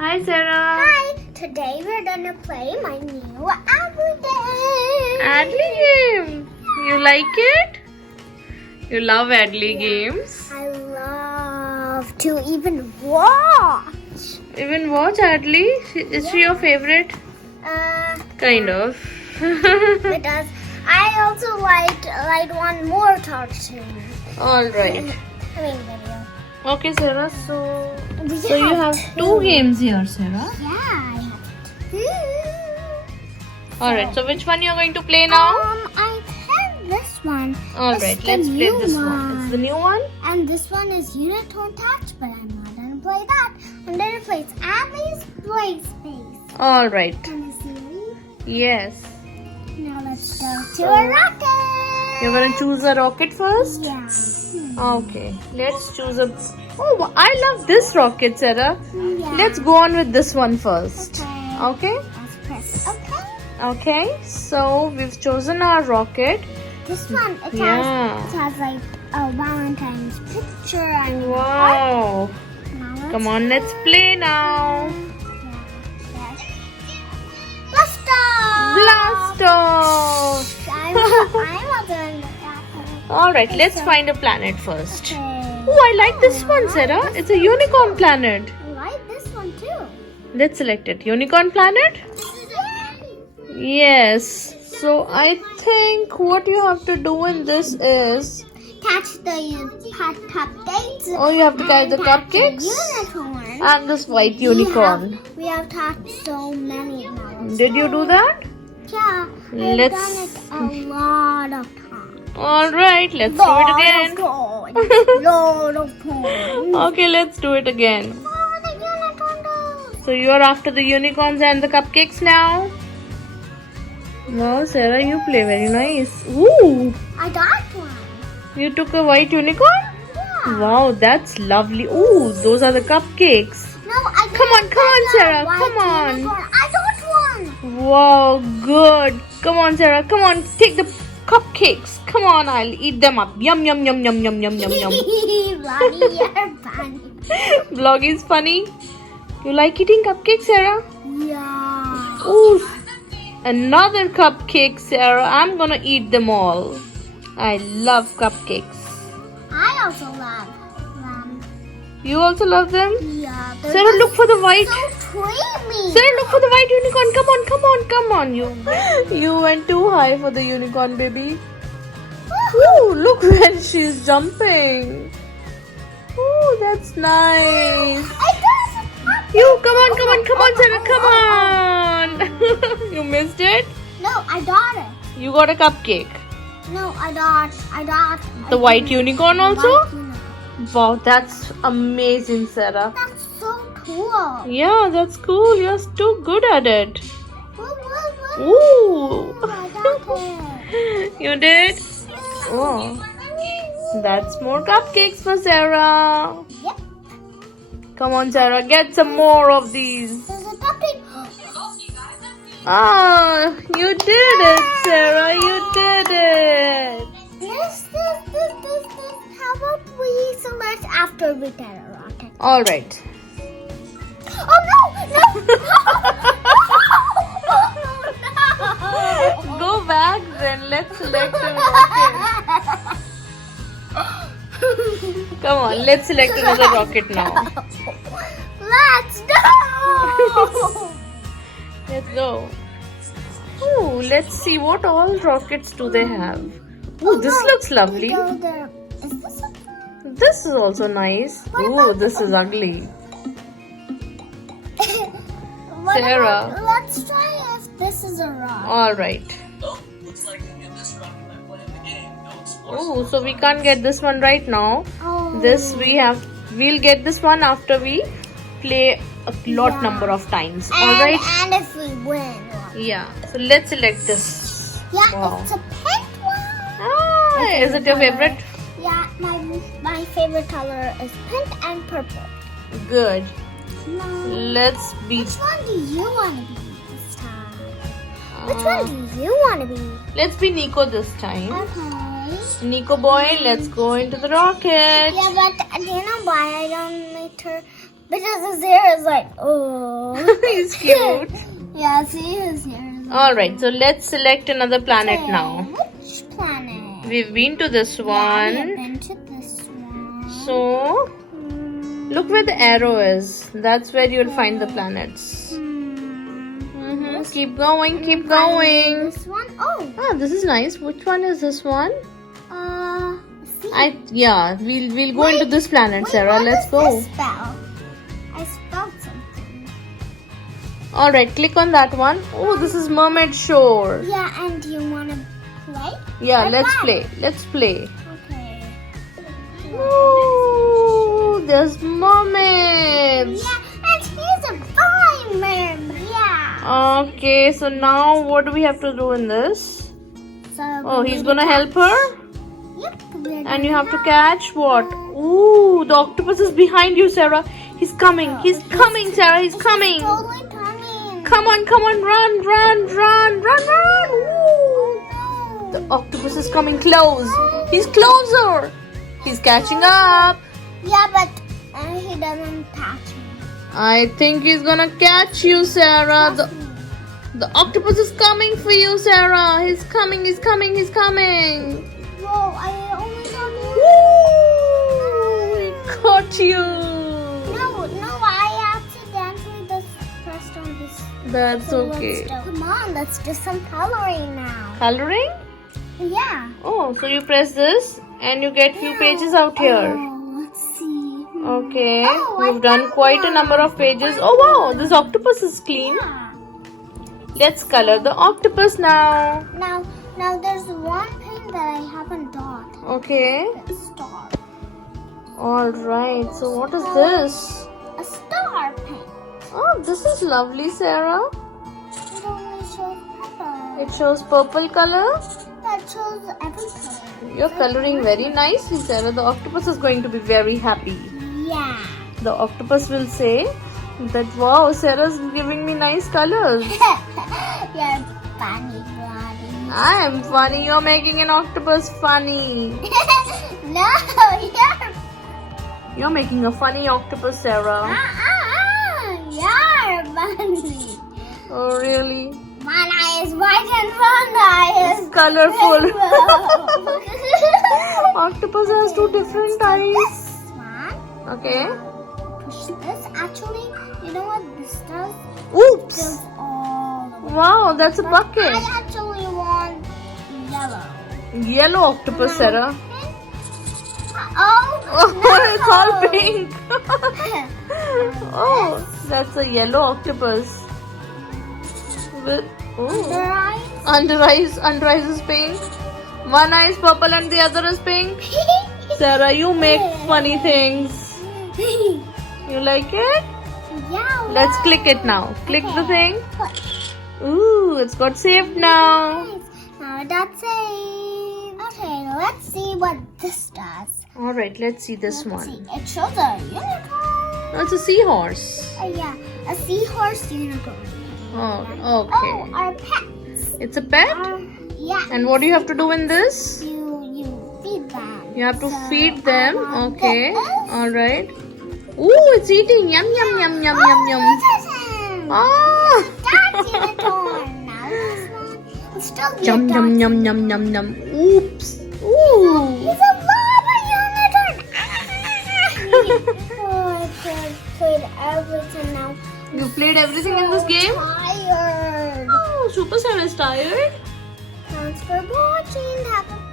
Hi, Sarah. Hi, today we're gonna play my new Adley game. Adley game. You like it? You love Adley games? I love to even watch. Even watch Adley? Is she your favorite? Kind of. Because I also like one more cartoon. Alright. Video. Okay, Sarah. So We you have two games here, Sarah. Yeah, I have two. Alright. So which one you're going to play now? I have this one. Alright. It's Let's the play new this one. It's the new one. And this one is Unicorn Touch, but I'm not gonna play that. I'm gonna play Adley's Play Space. Alright. Can you see me? Yes. Now let's go to a rocket. You're gonna choose a rocket first? Yeah. Okay. Let's choose a. Oh, I love this rocket, Sarah. Yeah. Let's go on with this one first. Okay. Okay? Let's press okay. Okay. So we've chosen our rocket. This one, it Yeah. has like a Valentine's picture and Wow. Now Come on, let's play now. Let's go. Blast off! I'm also in the rocket. Alright, let's find a planet first. Okay. Oh, I like this one, Sarah. It's a unicorn planet. I like this one too. Let's select it. Unicorn planet? Yes. So I think what you have to do in this is Catch the cupcakes. oh, you have to catch the catch cupcakes unicorn. and this white unicorn. We have caught so many now. Did you do that? Yeah. Let's- I've done it a lot of times. All right, let's do it again. Lot of times. Okay, let's do it again. Oh, the unicorn goes. So you are after the unicorns and the cupcakes now. Wow, Sarah, you play very nice. Ooh, I got one. you took a white unicorn? Yeah. Wow, that's lovely. Ooh, those are the cupcakes. No, I Come on, didn't come on, get the Sarah, white come on. unicorn. I got one. Wow, good. Come on, Sarah. Come on, take the cupcakes. Come on, I'll eat them up. Yum, yum, yum, yum, yum, yum, yum, yum. Bloody, you're funny. Vlog is funny. You like eating cupcakes, Sarah? Yeah. Ooh, another cupcake, Sarah. I'm gonna eat them all. I love cupcakes. I also love them. You also love them? Yeah. they're Sarah, look for the white. so creamy. Sarah, look for the white unicorn. Come on, come on, come on. You went too high for the unicorn, baby. Ooh, look when she's jumping. Ooh, that's nice. I got it. You, come on, Sarah, come on. You missed it? No, I got it. You got a cupcake. No, I got The white unicorn also? white unicorn. Wow, that's amazing, Sarah. That's so cool. Yeah, that's cool. You're too good at it. Woo, woo, woo. Ooh. I got it. You did? Oh. That's more cupcakes for Sarah. Yep. Come on, Sarah, get some more of these. There's a cupcake. Ah, you did it, Sarah. You did it. This. How about we select after we get a rocket? All right. Oh no! Go back then. Let's select a rocket. Come on, let's select another rocket now. Let's go! Let's go. Ooh, let's see what all rockets do they have. Ooh, this looks lovely. Is this a... This is also nice. Ooh, this is ugly. Sarah. Let's try if this is a rock. All right. Looks like you get this rocket by playing the game. No explosive. Oh, so we can't get this one right now. Oh. We'll get this one after we play a lot number of times. All right. And if we win. Yeah. So let's select this. Yeah, Wow. it's a pink one. Ah, is it your favorite? Yeah, my favorite color is pink and purple. Good. No. Let's be. Which one do you want to be this time? Which one do you want to be? Let's be Nico this time. Okay. Nico boy, let's go into the rocket. Yeah, but do you know why I don't make her Because his hair is like, oh. He's cute. Yeah, see his hair is like, Alright, so let's select another planet okay, now. Which planet? We've been to this Yeah, we have one. been to this one. So, look where the arrow is. That's where you'll find the planets. Keep going, keep going. This one? Oh, Ah, this is nice. Which one is this one? see. We'll go into this planet, Wait, Sarah. what Let's does go. this spell? I spelled something. Alright, click on that one. Oh, this is Mermaid Shore. Yeah, and do you want to play? Yeah, Or let's what? play. Let's play. Okay. Ooh, there's mermaids. Yeah, and he's a boy mermaid. Yeah. Okay, so now what do we have to do in this? So Oh, we he's need gonna to help catch- her? Yep. we're And you gonna have to catch what? Ooh, the octopus is behind you, Sarah. He's coming. He's coming, Sarah. He's coming. Totally coming. Come on, come on. Run, run, run, run, run. Ooh. Oh, The octopus is coming close. He's closer. He's catching up. yeah, but he doesn't catch me. I think he's gonna catch you, Sarah. The octopus is coming for you, Sarah. He's coming, he's coming, he's coming. Whoa, I only got one. Woo! He caught you. No, I accidentally just pressed on this. That's So okay. Come on, let's do some coloring now. Coloring? Yeah. Oh, so you press this and you get few pages out here. Oh, let's see. Okay, Oh, I you've done found quite a one. number of pages. Oh wow, this octopus is clean. Yeah. Let's color the octopus now. Now there's one paint that I haven't dot. Okay. A star. Alright, so what is this? A star paint. Oh, this is lovely, Sarah. It only shows purple. It shows purple color. That shows every color. You're coloring very nicely, Sarah. The octopus is going to be very happy. Yeah. The octopus will say that, wow, Sarah's giving me nice colors. You're funny, bloody. I am funny. You're making an octopus funny. No, You're making a funny octopus, Sarah. you're funny. Oh, really? One eye is white and one eye is Colorful. rainbow. Octopus has two different eyes. One, Okay. push this. Actually, you know what this does? Oops. Goes all the way. Wow, that's a bucket. I actually want yellow. Yellow octopus, Sarah. Oh, Oh, it's all no. pink. Oh, that's a yellow octopus. With under eyes is pink. One eye is purple and the other is pink. Sarah, you make funny things. You like it? Yeah. Let's click it now. Click the thing. Ooh, it's got saved now. Now that's it. Okay, let's see what this does. Alright, let's see this Let's see. one. It shows a unicorn. That's a seahorse. Yeah, a seahorse unicorn. Oh, Oh, okay. our pets. It's a pet? Yeah. And what do you have to do in this? You feed them. You have to So, feed them. I want Okay. this. Alright. Ooh, it's eating. Yum, yum, yum, yum, yum, yum. Ah! That's unicorn. Now this one. It's still Yum, yum, yum, yum, yum, yum. Oops. Ooh. He's a lava unicorn. Oh, I played everything now. You played everything in this game? Tired. Oh, Super Sarah is tired. Thanks for watching. Have a